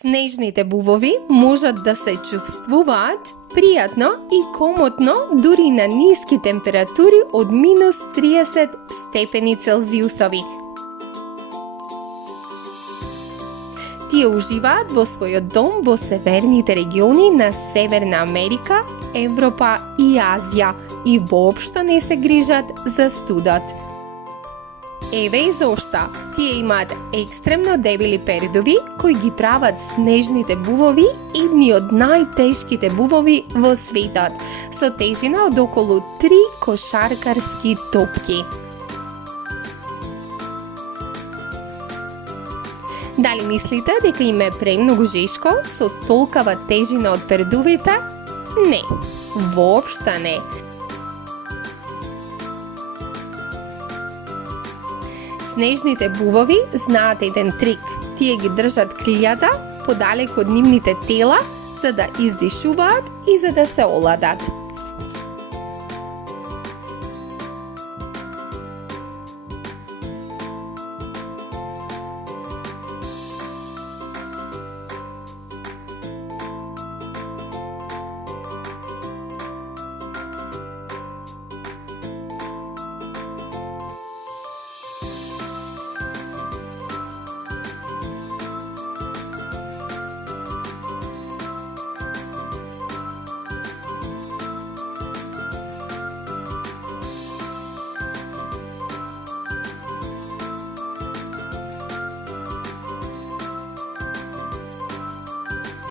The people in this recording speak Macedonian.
Снежните бувови можат да се чувствуваат пријатно и комотно дури на ниски температури од минус 30 степени Целзиусови. Тие уживаат во својот дом во северните региони на Северна Америка, Европа и Азија и воопшто не се грижат за студот. Еве и зошто. Тие имаат екстремно дебели пердови кои ги прават снежните бувови едни од најтешките бувови во светот, со тежина од околу 3 кошаркарски топки. Дали мислите дека им е премногу жешко со толкава тежина од пердувите? Не, воопшто не. Снежните бувови знаат еден трик. Тие ги држат крилјата подалеку од нивните тела за да издишуваат и за да се оладат.